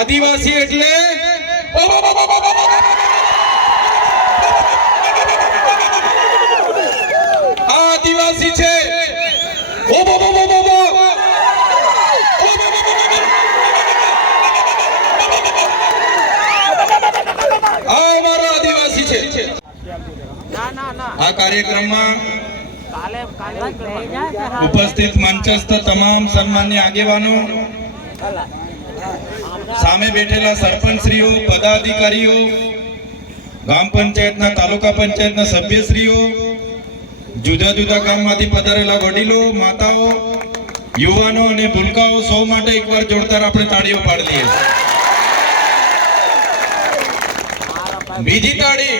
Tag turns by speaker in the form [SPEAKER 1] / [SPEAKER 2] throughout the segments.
[SPEAKER 1] આદિવાસી એટલે આદિવાસી છે આદિવાસી છે આ કાર્યક્રમમાં. ઉપસ્થિત મંચસ્થ તમામ સન્માનની આગેવાનો સામે બેઠેલા સરપંચશ્રીઓ, પદાધિકારીઓ, ગામ પંચાયતના, તાલુકા પંચાયતના સભ્યશ્રીઓ, જુદા જુદા ગામમાંથી પધારેલા વડીલો, માતાઓ, યુવાનો અને ભૂલકાઓ સૌ માટે એકવાર જોરદાર આપણે તાળીઓ પાડી લઈએ બીજી તાળી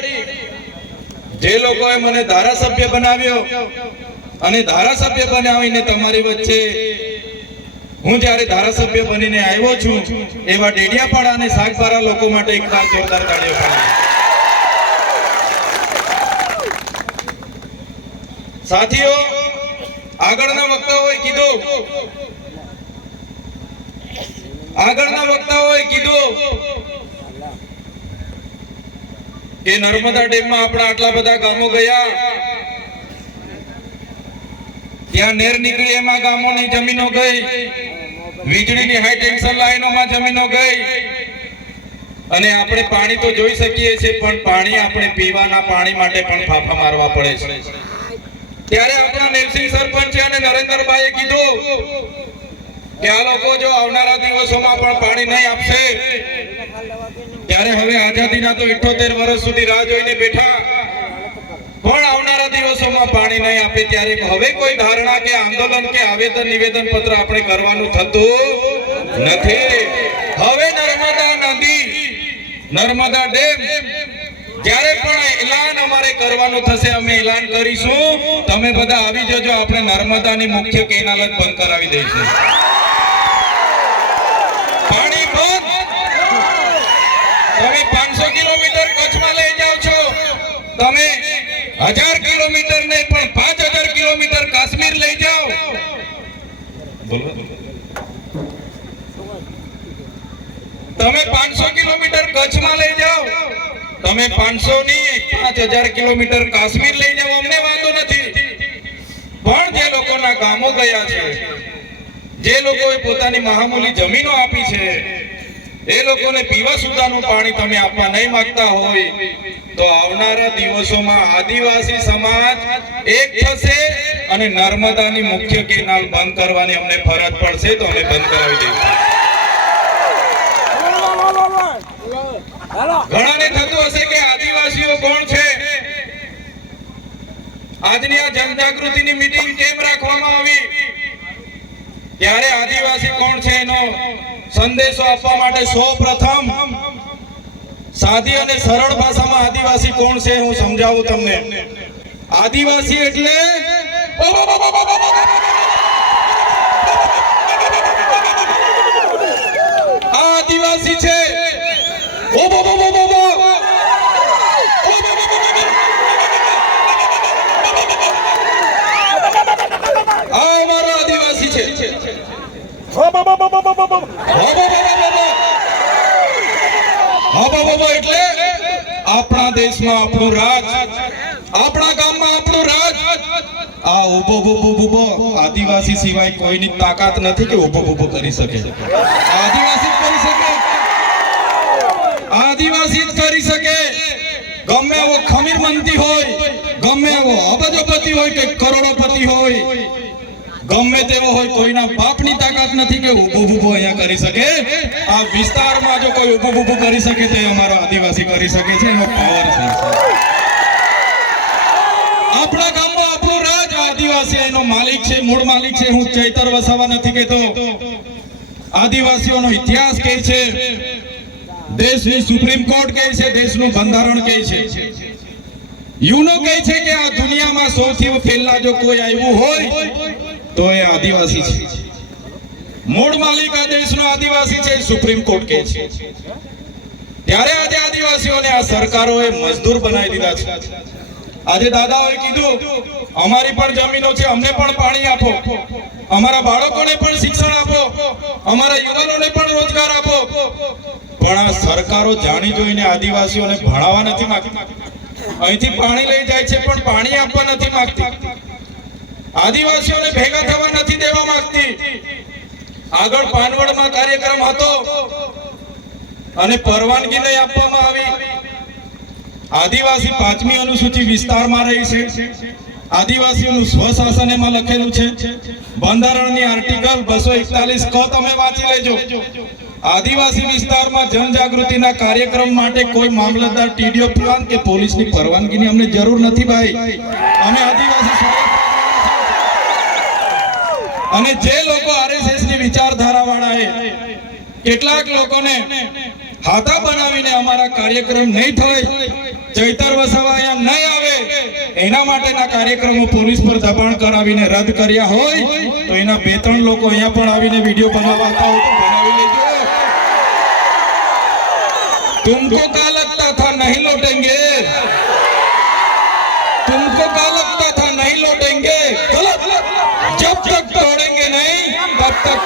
[SPEAKER 1] જે લોકોએ મને ધારાસભ્ય બનાવ્યો અને ધારાસભ્ય બનાવીને તમારી વચ્ચે હું જ્યારે ધારાસભ્ય બનીને આવ્યો છું, એવા ડેડિયાપાડા અને સાગબારા લોકો માટે એક ખાસ જોરદાર તાળીઓ. સાથીઓ, આગળના વક્તાઓએ કીધું, આગળના વક્તાઓએ કીધું કે નર્મદા ડેમમાં આપણા આટલા બધા ગામો ગયા, ત્યાં નેર નીકળી એમાં ગામોની જમીનો ગઈ વીજળીની હાઈ ટેન્શન લાઈનોમાં જમીનો ગઈ. અને આપણે પાણી તો જોઈ શકીએ છીએ, પણ પાણી આપણે પીવાના પાણી માટે પણ ફાફા મારવા પડે છે. ત્યારે આપણા નેલસિંહ સરપંચ અને નરેન્દ્રભાઈએ કીધું કે આ લોકો જો આવનારા દિવસોમાં પણ પાણી નહીં આપશે, ત્યારે હવે આઝાદીના તો 78 વર્ષ સુધી રાહ જોઈને બેઠા. પણ આવનારા દિવસોમાં પાણી નહીં આપે ત્યારે હવે કોઈ ધારણા કે આંદોલન કે આવેદન, નિવેદન પત્ર આપણે કરવાનું થતું નથી. હવે નર્મદા નદી, નર્મદા ડેમ, જ્યારે પણ એલાન અમારે કરવાનું થશે, અમે એલાન કરીશું. તમે બધા આવી જજો, આપણે નર્મદાની મુખ્ય કેનાલ બંધ કરાવી દઈશું. હજાર કિલોમીટર નહીં, પણ પાંચ હજાર કિલોમીટર કાશ્મીર લઈ જાઓ. તમે 500 કિલોમીટર કચ્છમાં લઈ જાઓ. તમે 500 ની 5000 કિલોમીટર કાશ્મીર લઈ જાઓ, અમને વાંધો નથી. પણ જે લોકોના ગામો ગયા છે, જે લોકોએ પોતાની મહામૂલી જમીનો આપી છે એ લોકોને પીવા સુધાનું પાણી તમે આપવા નહીં માંગતા હોય, તો આવનારા દિવસોમાં આદિવાસી સમાજ એક થશે અને નર્મદાની મુખ્ય કેનાલ બંધ કરવાની અમને ફરજ પડશે તો અમે બંધ કરાવી દઈશું ઘણાને થતું હશે કે આદિવાસીઓ કોણ છે? આજની આ જનજાગૃતિની મીટિંગ કેમ રાખવામાં આવી? ત્યારે આદિવાસી કોણ છે એનો સંદેશો આપવા માટે સૌ પ્રથમ સાદી અને સરળ ભાષામાં આદિવાસી કોણ છે હું સમજાવું તમને. આદિવાસી એટલે આ આદિવાસી છે ઓ બો બો બો બો બો. ઓ બો બો બો બો બો. આ અમારો આદિવાસી છે હા બા બા બા બા એટલે આપણા દેશમાં આપણું રાજ આપણા ગામમાં આપણું રાજ આ ઊભો ઊભો ઊભો આદિવાસી સિવાય કોઈની તાકાત નથી કે ઊભો ઊભો કરી શકે આદિવાસી કરી શકે આદિવાસી કરી શકે ગમે એવો ખમીર મંતી હોય ગમે એવો અબજોપતિ હોય કે કરોડોપતિ હોય ગમે તેવો હોય કોઈના બાપની તાકાત નથી કે ઊભું ઊભું અહીંયા કરી શકે. આ વિસ્તારમાં જો કોઈ ઊભું ઊભું કરી શકે તો અમારો આદિવાસી કરી શકે છે, એનો પાવર છે. આપણા ગામમાં આપણું રાજ આદિવાસી એનો માલિક છે, મૂળ માલિક છે. હું ચૈતર વસાવા નથી કહેતો. આદિવાસીઓનો ઇતિહાસ કહે છે, દેશની સુપ્રીમ કોર્ટ કહે છે, દેશનું બંધારણ કહે છે. યુનો કહે છે કે આ દુનિયામાં સૌથી પહેલા જો કોઈ આવ્યું હોય તો એ આદિવાસી છે. મૂળ માલિક આ દેશનો આદિવાસી છે સુપ્રીમ કોર્ટ કે છે. ત્યારે આજે આદિવાસીઓને આ સરકારોએ મજદૂર બનાવી દીધા છે. આજે દાદાઓએ કીધું, અમારી પણ જમીનો છે, અમને પણ પાણી આપો. અમારા બાળકોને પણ શિક્ષણ આપો. અમારા યુવાનોને પણ રોજગાર આપો. પણ આ સરકારો જાણી જોઈને આદિવાસીઓને ભણાવવા નથી માંગતી. અહીંથી પાણી લઈ જાય છે, પણ પાણી આપવા નથી માંગતી. આદિવાસીઓને ભેગા થવા નથી દેવા માંગતી. આગળ પાનવડમાં કાર્યક્રમ હતો. અને પરવાનગી નહીં આપવામાં આવી. આદિવાસી પાંચમી અનુસૂચિ વિસ્તારમાં રહી છે. આદિવાસીઓનું સ્વશાસન એમાં લખેલું છે. બંધારણની આર્ટિકલ બસો એકતાલીસ ક તમે વાંચી લેજો. આદિવાસી વિસ્તારમાં જનજાગૃતિના કાર્યક્રમ માટે કોઈ મામલતદાર ટીડીઓ પ્લાન કે પોલીસની પરવાનગીની અમને જરૂર નથી ભાઈ. અમે આદિવાસી અને જે લોકો આરએસએસની વિચારધારા વાળાએ કેટલાક લોકોને હાથા બનાવીને અમારા કાર્યક્રમ નહીં થાય, ચૈતર વસાવા નહીં આવે, એના માટેના કાર્યક્રમો પોલીસ પર દબાણ કરાવીને રદ કર્યા હોય, તો એના બે ત્રણ લોકો અહીંયા પણ આવીને વીડિયો બનાવવા આવતા બનાવી લેજો. તુમકો કા લગતા થા નહીં લોગ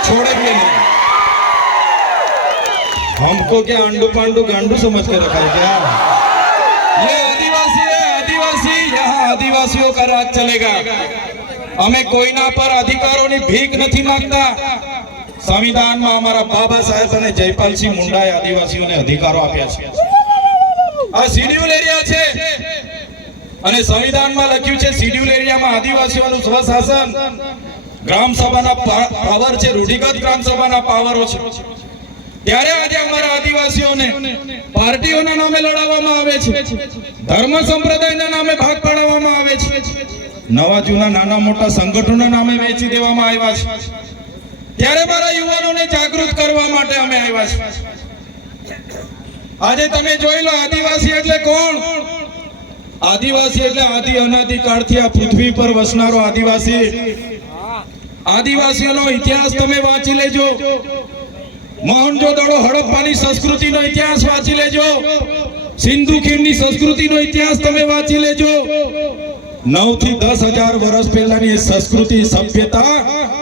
[SPEAKER 1] छोड़ेंगे नहीं हमको क्या अंडू पांडू गांडू समझ के रखा है क्या ये आदिवासी है आदिवासी यहाँ आदिवासियों का राज चलेगा અમે કોઈના પર અધિકારોની ભીખ નથી માંગતા સંવિધાનમાં અમારા બાબા સાહેબ અને જયપાલસિંહ મુંડાએ આદિવાસીઓને અધિકારો આપ્યા છે આ શિડ્યુલ એરિયા છે અને સંવિધાનમાં લખ્યું છે શિડ્યુલ એરિયામાં આદિવાસીઓનું સ્વશાસન ગ્રામ સભાના પાવર છે, રૂઢિગત ગ્રામ સભાના પાવરો છે. ત્યારે આજે અમારા આદિવાસીઓને પાર્ટીઓના નામે લડાવવામાં આવે છે. ધર્મ સંપ્રદાયના નામે ભાગ પાડવામાં આવે છે. નવા જૂના નાના મોટા સંગઠનોના નામે વેચી દેવામાં આવ્યા છે. ત્યારે મારા યુવાનોને જાગૃત કરવા માટે અમે આવ્યા છે. આજે તમે જોઈ લો આદિવાસી એટલે કોણ? આદિવાસી એટલે આદિ અનાદિ કાળથી આ પૃથ્વી પર વસનારો આદિવાસી. આદિવાસીઓનો ઇતિહાસ તમે વાંચી લેજો. મોહનજોદડો હડપ્પાની સંસ્કૃતિનો ઇતિહાસ વાંચી લેજો. સિંધુ ખીણની સંસ્કૃતિનો ઇતિહાસ તમે વાંચી લેજો. નવથી દસ હજાર વર્ષ પહેલાની સંસ્કૃતિ સભ્યતા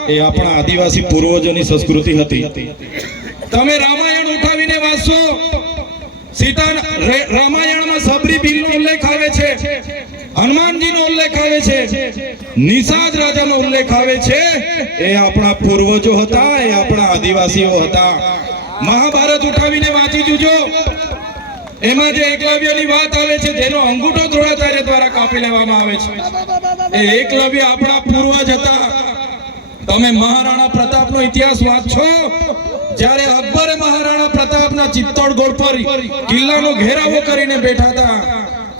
[SPEAKER 1] એ આપણા આદિવાસી પૂર્વજોની સંસ્કૃતિ હતી. તમે રામાયણ ઉઠાવીને વાંચશો. સીતા રામાયણમાં સબરી બિલનો ઉલ્લેખ આવે છે. હનુમાનજીનો ઉલ્લેખ આવે છે. નિષાદ રાજાનો ઉલ્લેખ આવે છે. એ આપણા પૂર્વજો હતા, એ આપણા આદિવાસીઓ હતા. મહાભારત ઉઠાવીને વાંચી જુજો એમાં જે એકલવ્યની વાત આવે છે, જેનો અંગૂઠો દ્રોણાચાર્ય દ્વારા કાપી લેવામાં આવે છે. એ એકલવ્ય આપણા પૂર્વજ હતા. તમે મહારાણા પ્રતાપનો ઇતિહાસ વાંચો જ્યારે અકબરે મહારાણા પ્રતાપના ચિત્તોડગઢ પર કિલ્લાનો ઘેરાવો કરીને બેઠા હતા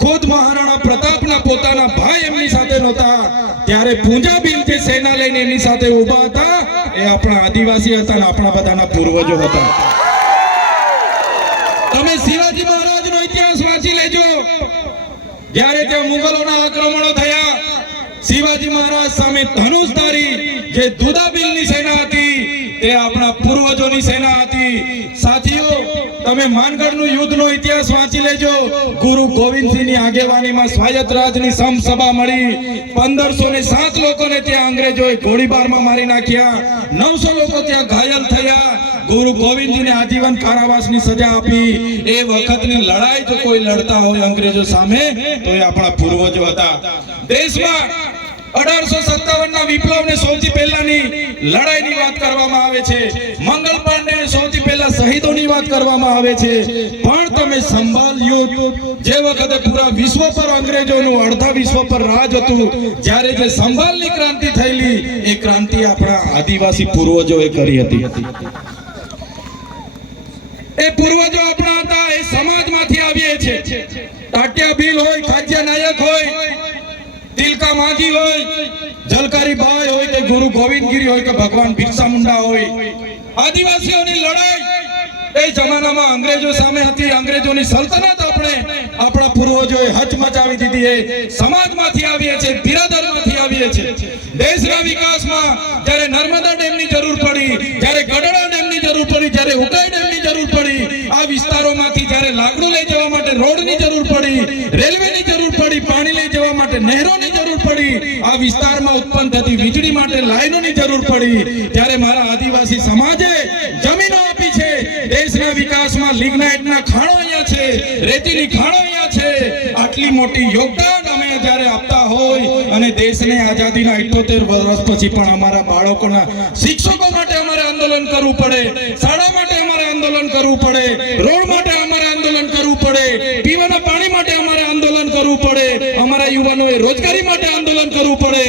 [SPEAKER 1] ખુદ મહારાણા પ્રતાપના પોતાના ભાઈ એમની સાથે નહોતા. ત્યારે પૂંજા બિલથી સેના લઈને એની સાથે ઊભા હતા. એ આપણા આદિવાસી હતા અને આપણા બધાના પૂર્વજો હતા. તમે શિવાજી મહારાજનો ઇતિહાસ વાંચી લેજો. જ્યારે ત્યાં મુગલોના આક્રમણો થયા, શિવાજી મહારાજ સામે ધનુષધારી જે દુદાબિલની સેના હતી, તે આપણા પૂર્વજોની સેના હતી. સાથીઓ તમે માનગઢનું યુદ્ધનો ઇતિહાસ વાંચી લેજો. ગુરુ ગોવિંદસિંહની આગેવાનીમાં સ્વાયત્ત રાજની સમસભા મળી. પંદરસો ને સાત લોકોને ત્યાં અંગ્રેજોએ ગોળીબારમાં મારી નાખ્યા. નવસો લોકો ત્યાં ઘાયલ થયા. ગુરુ ગોવિંદજીને આજીવન કારાવાસની સજા આપી. એ વખતની લડાઈ જો કોઈ લડતા હોય અંગ્રેજો સામે તો એ આપણા પૂર્વજો હતા. દેશમાં અઢારસો સત્તાવન ના વિપ્લવ ને સૌથી પહેલાની લડાઈની વાત કરવામાં આવે છે. મંગલ પાંડે શહીદોની વાત કરવામાં આવે છે. પણ તમે સંભાળ યુદ્ધ જે વખતે પૂરા વિશ્વ પર અંગ્રેજોનું અડધા વિશ્વ પર રાજ હતું, જ્યારે જે સંભાળની ક્રાંતિ થયેલી, એ ક્રાંતિ આપણા આદિવાસી પૂર્વજોએ કરી હતી. એ પૂર્વજો આપણા હતા, એ સમાજમાંથી આવીએ છે. ટાટિયા ભીલ હોય, ખાદ્ય નાયક હોય, તિલકા માગી હોય, જલકારી ભાઈ હોય કે ગુરુ ગોવિંદગીરી હોય કે ભગવાન બિરસા મુંડા હોય, આદિવાસીઓની લડાઈ એ જમાનામાં અંગ્રેજો સામે હતી. અંગ્રેજોની સલ્તનત આપણે આપણા પૂર્વજોએ હચમચાવી દીધી. એ સમાજમાંથી આવીએ છીએ, બિરાદરમાંથી આવીએ છીએ. દેશના વિકાસમાં જ્યારે નર્મદા ડેમની જરૂર પડી, જ્યારે ગઢડા ડેમની જરૂર પડી, જ્યારે ઉકાઈ ડેમની જરૂર પડી, આ વિસ્તારોમાંથી જ્યારે લાકડું લઈ જવા માટે રોડની જરૂર પડી, રેલવેની જરૂર પડી, પાણી લઈ જવા માટે આ વિસ્તારમાં ઉત્પન્ન થતી વીજળી માટે લાઈનોની જરૂર પડી, ત્યારે મારા આદિવાસી સમાજે જમીનો આપી છે દેશના વિકાસમાં લિગ્નાઇટના ખાણો અહીંયા છે, રેતીની ખાણો અહીંયા છે. આટલી મોટી યોગદાન અમે જ્યારે આપતા હોય અને દેશને આઝાદીના 78 વર્ષ પછી પણ અમારા બાળકોના શિક્ષકો માટે અમારે આંદોલન કરવું પડે, શાળા માટે અમારે આંદોલન કરવું પડે, રોડ માટે અમારે આંદોલન કરવું પડે, પીવાના પાણી માટે અમારે આંદોલન કરવું પડે, અમારા યુવાનોએ રોજગારી માટે આંદોલન કરવું પડે.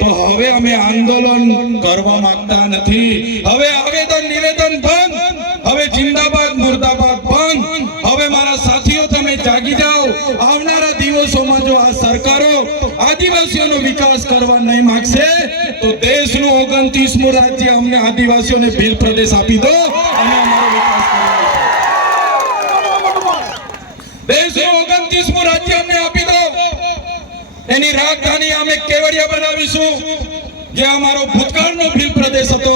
[SPEAKER 1] તો હવે અમે આંદોલન કરવા માંગતા નથી. હવે આવેદન નિવેદન બંધ હવે જિંદાબાદ મુર્દાબાદ બંધ હવે મારા સાથીઓ તમે જાગી જાઓ આવનારા દિવસોમાં જો આ સરકારો આદિવાસીઓનો વિકાસ કરવા નહીં માંગશે, તો દેશનું ઓગણત્રીસમું રાજ્ય અમને આદિવાસીઓને ભીલ પ્રદેશ આપી દો. અને અમારો વિકાસ બનાવીશું, જે અમારો ભૂતકાળનો ભીલ પ્રદેશ હતો,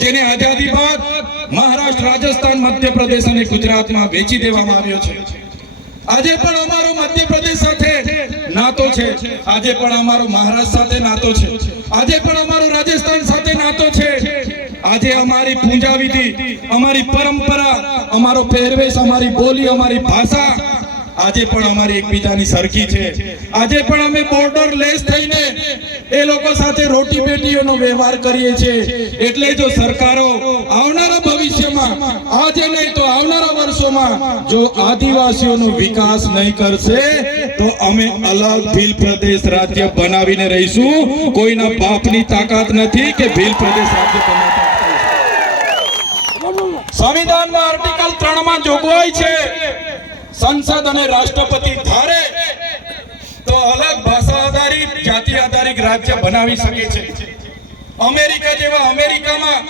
[SPEAKER 1] જેને આઝાદી બાદ મહારાષ્ટ્ર, રાજસ્થાન, મધ્યપ્રદેશ અને ગુજરાતમાં વેચી દેવામાં આવ્યો છે. આજે પણ અમારો મધ્યપ્રદેશ નાતો છે. આજે પણ અમારો મહારાષ્ટ્ર સાથે નાતો છે. આજે પણ અમારો રાજસ્થાન સાથે નાતો છે. આજે અમારી પૂજા વિધિ અમારી પરંપરા, અમારો પહેરવેશ, અમારી બોલી, અમારી ભાષા આજે પણ અમારી એકબીજાની સરખી છે. આજે પણ અમે બોર્ડર લેસ થઈને એ લોકો સાથે રોટી પેટીઓનો વ્યવહાર કરીએ છીએ. એટલે જો સરકારો આવનારા ભવિષ્યમાં આજે નહીં તો આવનારા જો આદિવાસીઓનો વિકાસ નહીં કરશે, તો અમે અલગ ભીલ પ્રદેશ રાજ્ય બનાવીને રહીશું. કોઈના બાપની તાકાત નથી કે ભીલ પ્રદેશ રાજ્ય બનાવતા સંવિધાનમાં આર્ટિકલ 3 માં જોગવાઈ છે, સંસદ અને રાષ્ટ્રપતિ ધારે તો અલગ ભાષા આધારિત, જાતિ આધારિત રાજ્ય બનાવી શકે છે. અમેરિકા જેવા અમેરિકામાં